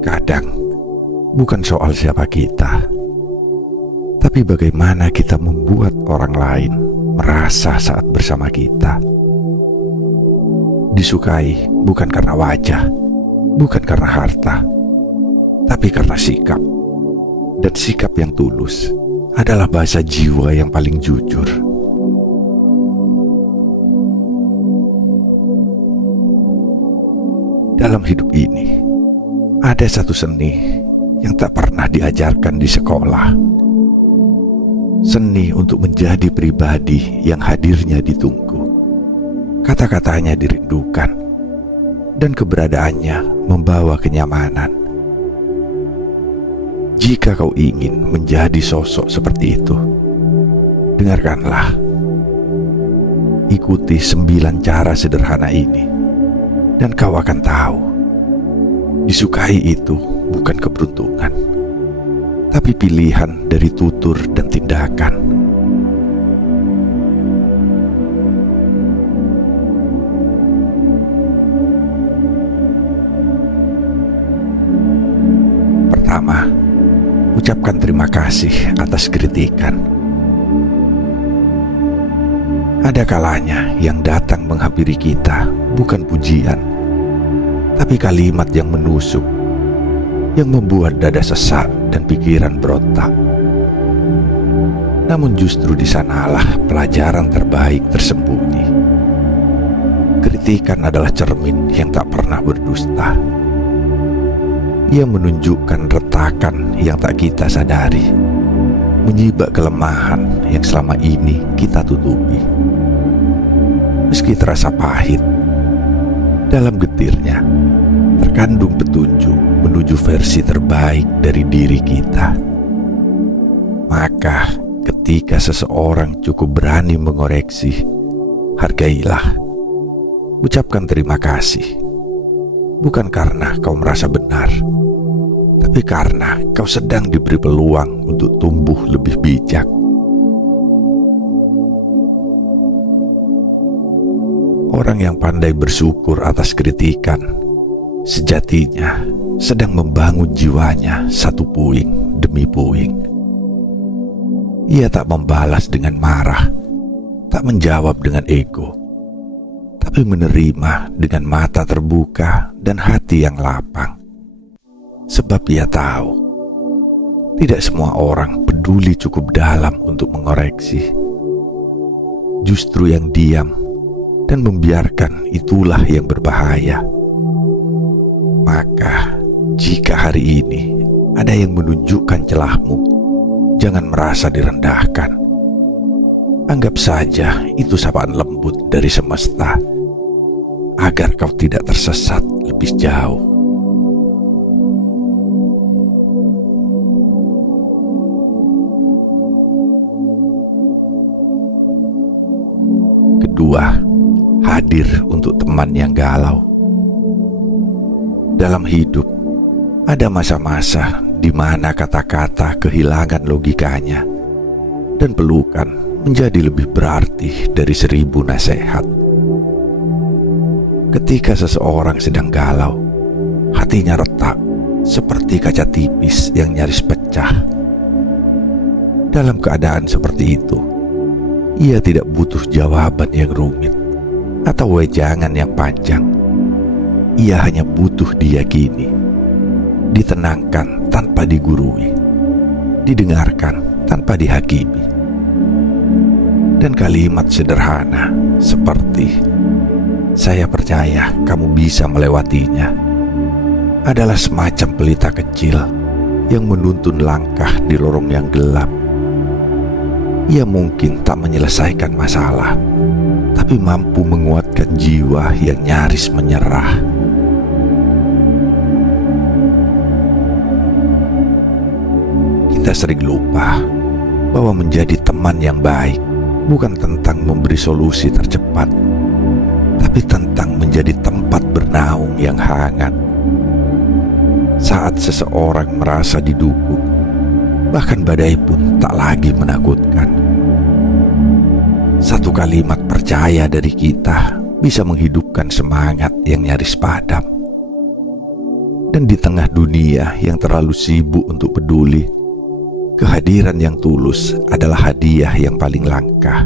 Kadang bukan soal siapa kita, tapi bagaimana kita membuat orang lain merasa saat bersama kita. Disukai bukan karena wajah, bukan karena harta, tapi karena sikap. Dan sikap yang tulus adalah bahasa jiwa yang paling jujur. Dalam hidup ini, ada satu seni yang tak pernah diajarkan di sekolah. Seni untuk menjadi pribadi yang hadirnya ditunggu. Kata-katanya dirindukan, dan keberadaannya membawa kenyamanan. Jika kau ingin menjadi sosok seperti itu, dengarkanlah. Ikuti 9 cara sederhana ini, dan kau akan tahu. Disukai itu bukan keberuntungan, tapi pilihan dari tutur dan tindakan. Pertama, ucapkan terima kasih atas kritikan. Ada kalanya yang datang menghampiri kita bukan pujian, tapi kalimat yang menusuk, yang membuat dada sesak dan pikiran berontak. Namun justru di sanalah pelajaran terbaik tersembunyi. Kritikan adalah cermin yang tak pernah berdusta. Ia menunjukkan retakan yang tak kita sadari, menyibak kelemahan yang selama ini kita tutupi. Meski terasa pahit, dalam getirnya terkandung petunjuk menuju versi terbaik dari diri kita. Maka ketika seseorang cukup berani mengoreksi, hargailah. Ucapkan terima kasih, bukan karena kau merasa benar, tapi karena kau sedang diberi peluang untuk tumbuh lebih bijak. Orang yang pandai bersyukur atas kritikan, sejatinya sedang membangun jiwanya satu puing demi puing. Ia tak membalas dengan marah, tak menjawab dengan ego, tapi menerima dengan mata terbuka dan hati yang lapang. Sebab ia tahu, tidak semua orang peduli cukup dalam untuk mengoreksi. Justru yang diam dan membiarkan itulah yang berbahaya. Maka, jika hari ini ada yang menunjukkan celahmu, jangan merasa direndahkan. Anggap saja itu sapaan lembut dari semesta, agar kau tidak tersesat lebih jauh. Kedua, hadir untuk teman yang galau. Dalam hidup, ada masa-masa di mana kata-kata kehilangan logikanya dan pelukan menjadi lebih berarti dari 1000 nasihat. Ketika seseorang sedang galau, hatinya retak seperti kaca tipis yang nyaris pecah. Dalam keadaan seperti itu, ia tidak butuh jawaban yang rumit atau wejangan yang panjang. Ia hanya butuh diyakini, ditenangkan tanpa digurui, didengarkan tanpa dihakimi. Dan kalimat sederhana seperti "Saya percaya kamu bisa melewatinya" adalah semacam pelita kecil yang menuntun langkah di lorong yang gelap. Ia mungkin tak menyelesaikan masalah, tapi mampu menguatkan jiwa yang nyaris menyerah. Kita sering lupa bahwa menjadi teman yang baik bukan tentang memberi solusi tercepat, tapi tentang menjadi tempat bernaung yang hangat. Saat seseorang merasa didukung, bahkan badai pun tak lagi menakutkan. Satu kalimat percaya dari kita bisa menghidupkan semangat yang nyaris padam. Dan di tengah dunia yang terlalu sibuk untuk peduli, kehadiran yang tulus adalah hadiah yang paling langka.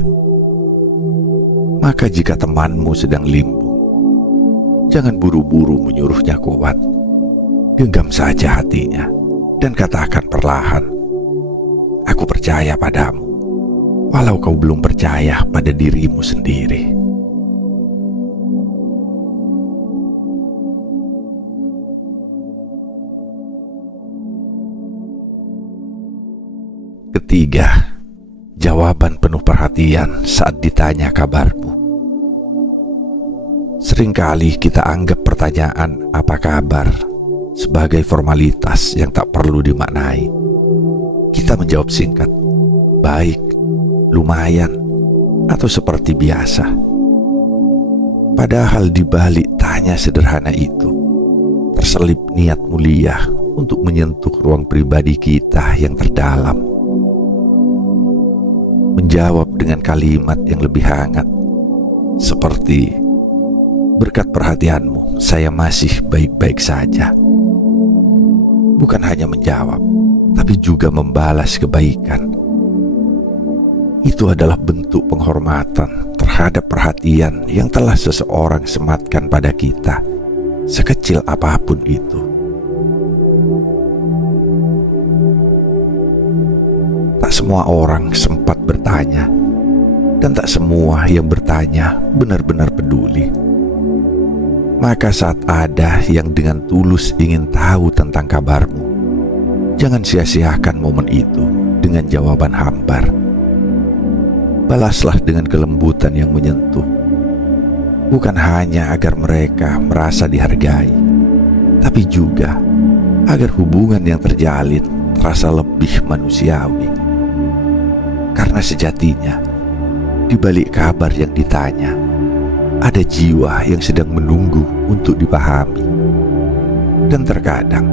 Maka jika temanmu sedang limbung, jangan buru-buru menyuruhnya kuat. Genggam saja hatinya dan katakan perlahan, "Aku percaya padamu, walau kau belum percaya pada dirimu sendiri." Ketiga, jawaban penuh perhatian saat ditanya kabarmu. Seringkali kita anggap pertanyaan "apa kabar?" sebagai formalitas yang tak perlu dimaknai. Kita menjawab singkat, "Baik, lumayan," atau seperti biasa. Padahal di balik tanya sederhana itu terselip niat mulia untuk menyentuh ruang pribadi kita yang terdalam. Menjawab dengan kalimat yang lebih hangat, seperti, "Berkat perhatianmu, saya masih baik-baik saja." Bukan hanya menjawab, tapi juga membalas kebaikan. Itu adalah bentuk penghormatan terhadap perhatian yang telah seseorang sematkan pada kita, sekecil apapun itu. Tak semua orang sempat bertanya, dan tak semua yang bertanya benar-benar peduli. Maka saat ada yang dengan tulus ingin tahu tentang kabarmu, jangan sia-siakan momen itu dengan jawaban hambar. Balaslah dengan kelembutan yang menyentuh, bukan hanya agar mereka merasa dihargai, tapi juga agar hubungan yang terjalin terasa lebih manusiawi. Karena sejatinya, di balik kabar yang ditanya, ada jiwa yang sedang menunggu untuk dipahami. Dan terkadang,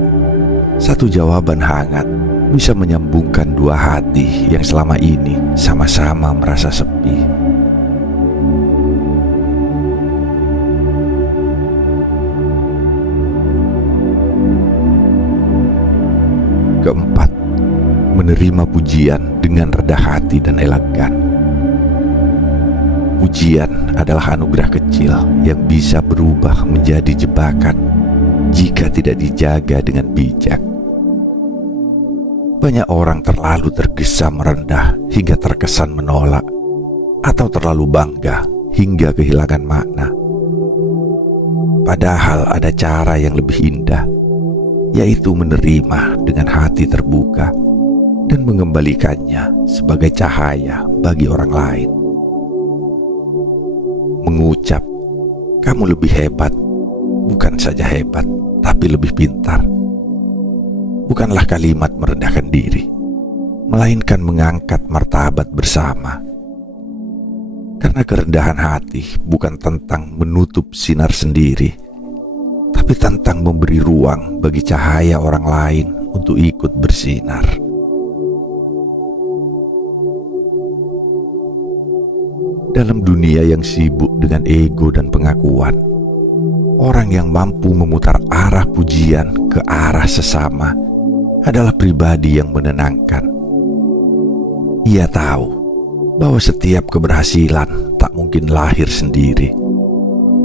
satu jawaban hangat bisa menyambungkan dua hati yang selama ini sama-sama merasa sepi. Keempat, menerima pujian dengan rendah hati dan elegan. Pujian adalah anugerah kecil yang bisa berubah menjadi jebakan jika tidak dijaga dengan bijak. Banyak orang terlalu tergesa merendah hingga terkesan menolak, atau terlalu bangga hingga kehilangan makna. Padahal ada cara yang lebih indah, yaitu menerima dengan hati terbuka dan mengembalikannya sebagai cahaya bagi orang lain. Mengucap, "Kamu lebih hebat," bukan saja hebat, tapi lebih pintar. Bukanlah kalimat merendahkan diri, melainkan mengangkat martabat bersama. Karena kerendahan hati bukan tentang menutup sinar sendiri, tapi tentang memberi ruang bagi cahaya orang lain untuk ikut bersinar. Dalam dunia yang sibuk dengan ego dan pengakuan, orang yang mampu memutar arah pujian ke arah sesama adalah pribadi yang menenangkan. Ia tahu bahwa setiap keberhasilan tak mungkin lahir sendiri,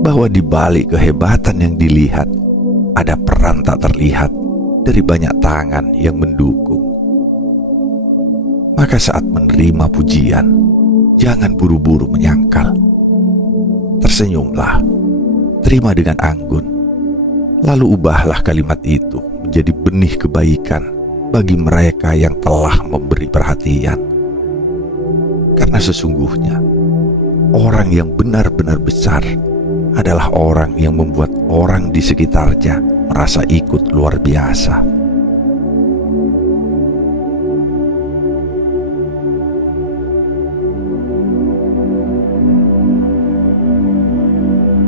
bahwa di balik kehebatan yang dilihat ada peran tak terlihat dari banyak tangan yang mendukung. Maka saat menerima pujian, jangan buru-buru menyangkal. Tersenyumlah, terima dengan anggun, lalu ubahlah kalimat itu menjadi benih kebaikan bagi mereka yang telah memberi perhatian. Karena sesungguhnya, orang yang benar-benar besar adalah orang yang membuat orang di sekitarnya merasa ikut luar biasa.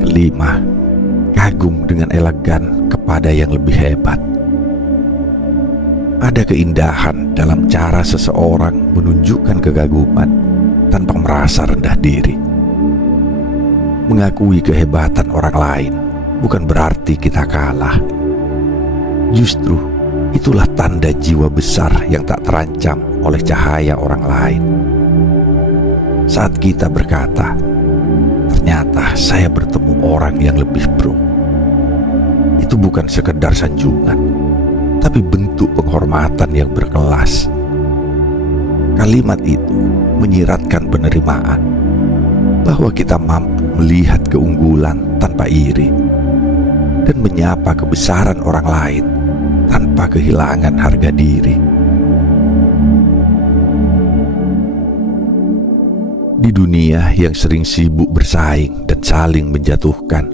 Kelima, kagum dengan elegan kepada yang lebih hebat. Ada keindahan dalam cara seseorang menunjukkan kekaguman tanpa merasa rendah diri. Mengakui kehebatan orang lain bukan berarti kita kalah, Justru itulah tanda jiwa besar yang tak terancam oleh cahaya orang lain. Saat kita berkata, ternyata saya bertemu orang yang lebih bro, itu bukan sekedar sanjungan, tapi bentuk penghormatan yang berkelas. Kalimat itu menyiratkan penerimaan, bahwa kita mampu melihat keunggulan tanpa iri, dan menyapa kebesaran orang lain tanpa kehilangan harga diri. Di dunia yang sering sibuk bersaing dan saling menjatuhkan,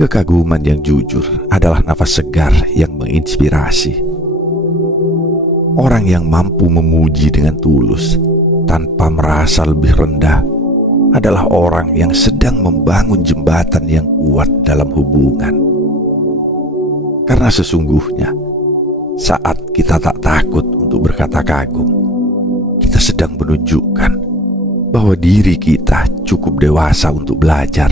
kekaguman yang jujur adalah nafas segar yang menginspirasi. Orang yang mampu memuji dengan tulus tanpa merasa lebih rendah adalah orang yang sedang membangun jembatan yang kuat dalam hubungan. Karena sesungguhnya, saat kita tak takut untuk berkata kagum, kita sedang menunjukkan bahwa diri kita cukup dewasa untuk belajar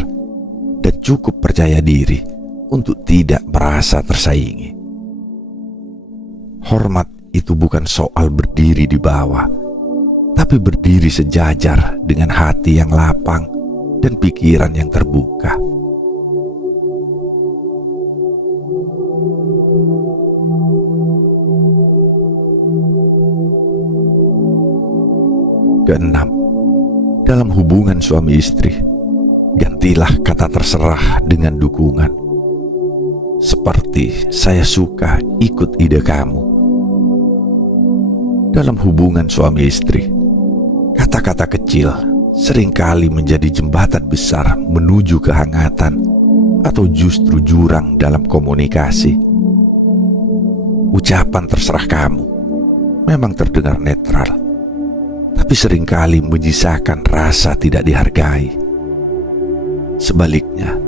dan cukup percaya diri untuk tidak merasa tersaingi. Hormat itu bukan soal berdiri di bawah, tapi berdiri sejajar dengan hati yang lapang dan pikiran yang terbuka. Keenam, dalam hubungan suami istri, gantilah kata terserah dengan dukungan. Seperti saya suka ikut ide kamu. Dalam hubungan suami istri, kata-kata kecil seringkali menjadi jembatan besar menuju kehangatan atau justru jurang dalam komunikasi. Ucapan terserah kamu memang terdengar netral, tapi seringkali menyisakan rasa tidak dihargai. Sebaliknya,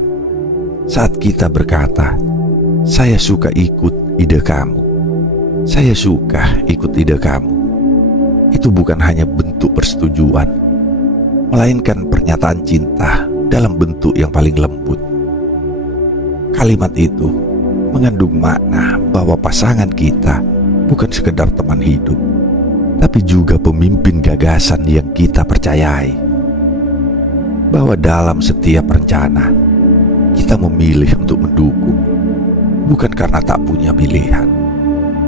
saat kita berkata, saya suka ikut ide kamu, saya suka ikut ide kamu, itu bukan hanya bentuk persetujuan, melainkan pernyataan cinta dalam bentuk yang paling lembut. Kalimat itu mengandung makna bahwa pasangan kita bukan sekedar teman hidup, tapi juga pemimpin gagasan yang kita percayai. Bahwa dalam setiap rencana, kita memilih untuk mendukung, bukan karena tak punya pilihan,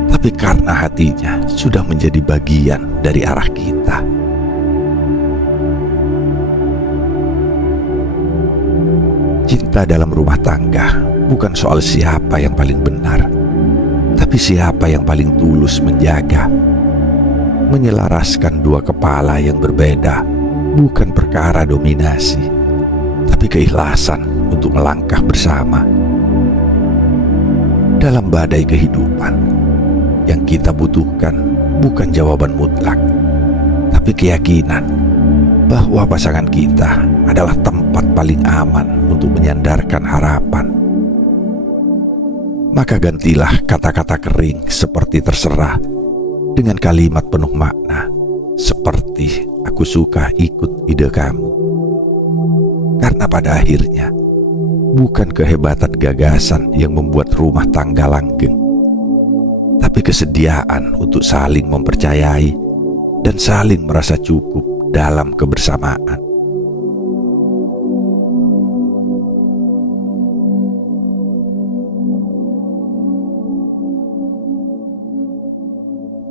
tapi karena hatinya sudah menjadi bagian dari arah kita. Cinta dalam rumah tangga bukan soal siapa yang paling benar, tapi siapa yang paling tulus menjaga. Menyelaraskan dua kepala yang berbeda bukan perkara dominasi, tapi keikhlasan untuk melangkah bersama. Dalam badai kehidupan, yang kita butuhkan bukan jawaban mutlak, tapi keyakinan bahwa pasangan kita adalah tempat paling aman untuk menyandarkan harapan. Maka gantilah kata-kata kering seperti terserah dengan kalimat penuh makna seperti aku suka ikut ide kamu. Karena pada akhirnya bukan kehebatan gagasan yang membuat rumah tangga langgeng, tapi kesediaan untuk saling mempercayai dan saling merasa cukup dalam kebersamaan.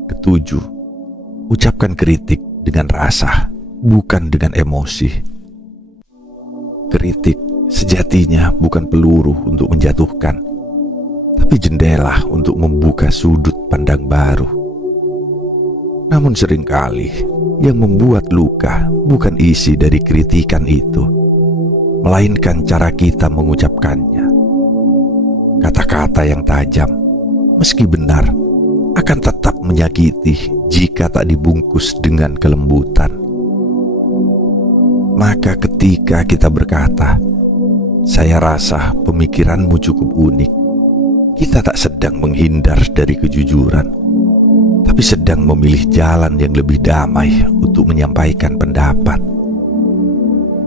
Ketujuh, ucapkan kritik dengan rasa, bukan dengan emosi. Kritik sejatinya bukan peluru untuk menjatuhkan, tapi jendela untuk membuka sudut pandang baru. Namun seringkali yang membuat luka bukan isi dari kritikan itu, melainkan cara kita mengucapkannya. Kata-kata yang tajam, meski benar, akan tetap menyakiti jika tak dibungkus dengan kelembutan. Maka ketika kita berkata, saya rasa pemikiranmu cukup unik, kita tak sedang menghindar dari kejujuran, tapi sedang memilih jalan yang lebih damai untuk menyampaikan pendapat.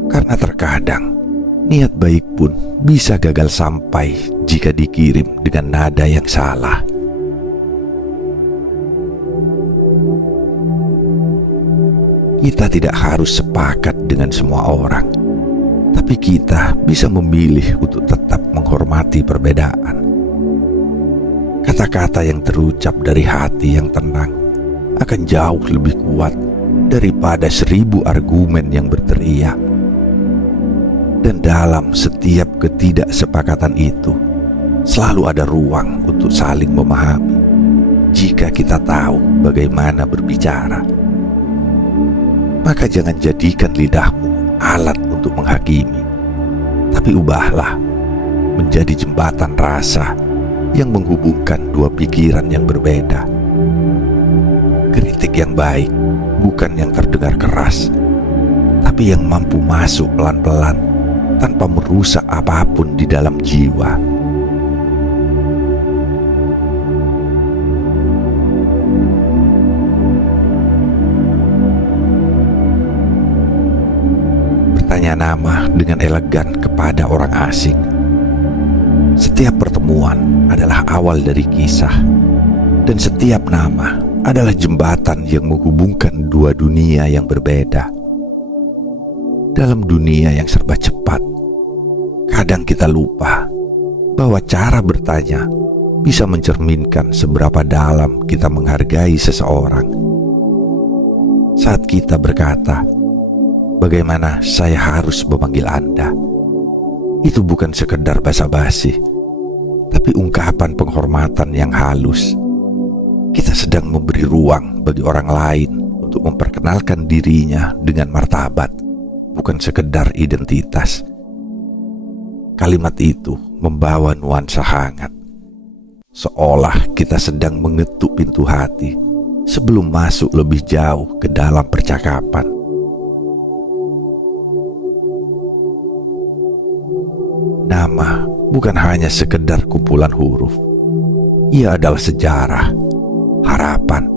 Karena terkadang niat baik pun bisa gagal sampai jika dikirim dengan nada yang salah. Kita tidak harus sepakat dengan semua orang, tapi kita bisa memilih untuk tetap menghormati perbedaan. Kata-kata yang terucap dari hati yang tenang akan jauh lebih kuat daripada 1000 argumen yang berteriak. Dan dalam setiap ketidaksepakatan itu, selalu ada ruang untuk saling memahami jika kita tahu bagaimana berbicara. Maka jangan jadikan lidahmu alat untuk menghakimi, tapi ubahlah menjadi jembatan rasa yang menghubungkan dua pikiran yang berbeda. Kritik yang baik bukan yang terdengar keras, tapi yang mampu masuk pelan-pelan tanpa merusak apapun di dalam jiwa. Bertanya nama dengan elegan kepada orang asing. Setiap pertemuan adalah awal dari kisah, dan setiap nama adalah jembatan yang menghubungkan dua dunia yang berbeda. Dalam dunia yang serba cepat, kadang kita lupa bahwa cara bertanya bisa mencerminkan seberapa dalam kita menghargai seseorang. Saat kita berkata, "Bagaimana saya harus memanggil Anda?" Itu bukan sekedar basa-basi, tapi ungkapan penghormatan yang halus. Kita sedang memberi ruang bagi orang lain untuk memperkenalkan dirinya dengan martabat, bukan sekedar identitas. Kalimat itu membawa nuansa hangat, seolah kita sedang mengetuk pintu hati sebelum masuk lebih jauh ke dalam percakapan. Nama bukan hanya sekedar kumpulan huruf. Ia adalah sejarah, harapan,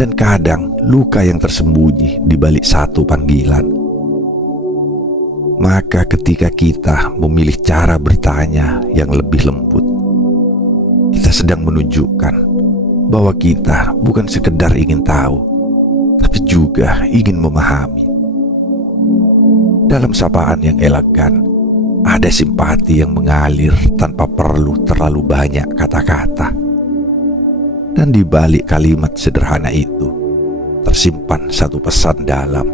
dan kadang luka yang tersembunyi di balik satu panggilan. Maka ketika kita memilih cara bertanya yang lebih lembut, kita sedang menunjukkan bahwa kita bukan sekedar ingin tahu, tapi juga ingin memahami. Dalam sapaan yang elegan, ada simpati yang mengalir tanpa perlu terlalu banyak kata-kata. Dan di balik kalimat sederhana itu, tersimpan satu pesan dalam,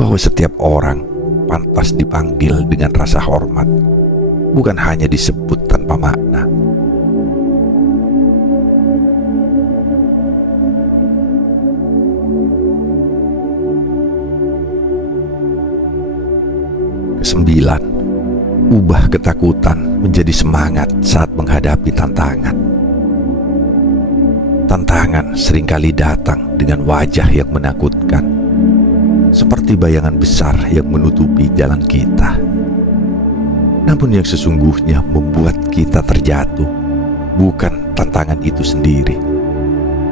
bahwa setiap orang pantas dipanggil dengan rasa hormat, bukan hanya disebut tanpa makna. Kesembilan, ubah ketakutan menjadi semangat saat menghadapi tantangan. Tantangan seringkali datang dengan wajah yang menakutkan, seperti bayangan besar yang menutupi jalan kita. Namun yang sesungguhnya membuat kita terjatuh bukan tantangan itu sendiri,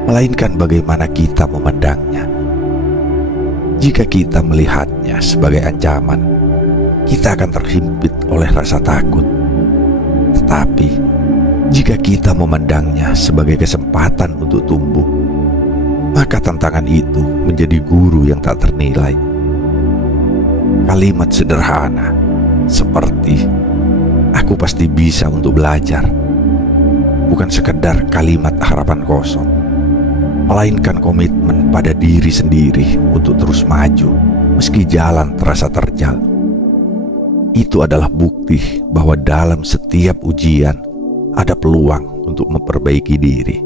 melainkan bagaimana kita memandangnya. Jika kita melihatnya sebagai ancaman, kita akan terhimpit oleh rasa takut. Tetapi jika kita memandangnya sebagai kesempatan untuk tumbuh, maka tantangan itu menjadi guru yang tak ternilai. Kalimat sederhana seperti "aku pasti bisa untuk belajar" bukan sekedar kalimat harapan kosong, melainkan komitmen pada diri sendiri untuk terus maju meski jalan terasa terjal. Itu adalah bukti bahwa dalam setiap ujian ada peluang untuk memperbaiki diri.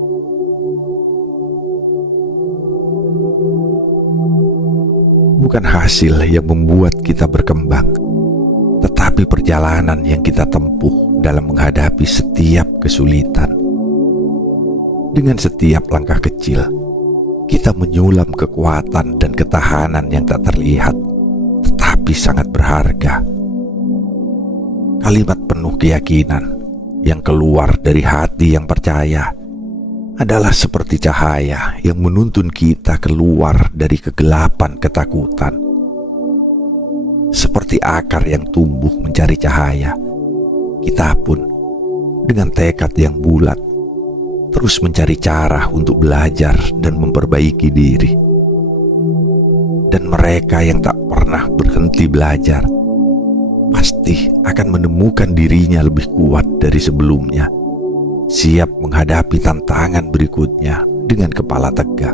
Bukan hasil yang membuat kita berkembang, tetapi perjalanan yang kita tempuh dalam menghadapi setiap kesulitan. Dengan setiap langkah kecil, kita menyulam kekuatan dan ketahanan yang tak terlihat, tetapi sangat berharga. Kalimat penuh keyakinan yang keluar dari hati yang percaya adalah seperti cahaya yang menuntun kita keluar dari kegelapan ketakutan. Seperti akar yang tumbuh mencari cahaya, kita pun dengan tekad yang bulat terus mencari cara untuk belajar dan memperbaiki diri. Dan mereka yang tak pernah berhenti belajar pasti akan menemukan dirinya lebih kuat dari sebelumnya, siap menghadapi tantangan berikutnya dengan kepala tegak.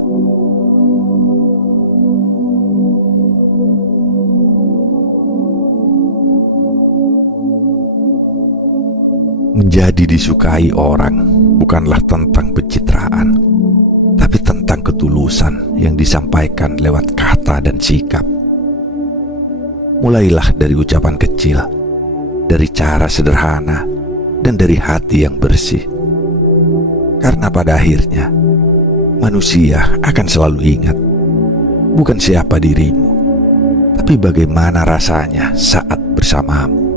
Menjadi disukai orang bukanlah tentang pencitraan, tapi tentang ketulusan yang disampaikan lewat kata dan sikap. Mulailah dari ucapan kecil, dari cara sederhana, dan dari hati yang bersih. Karena pada akhirnya, manusia akan selalu ingat, bukan siapa dirimu, tapi bagaimana rasanya saat bersamamu.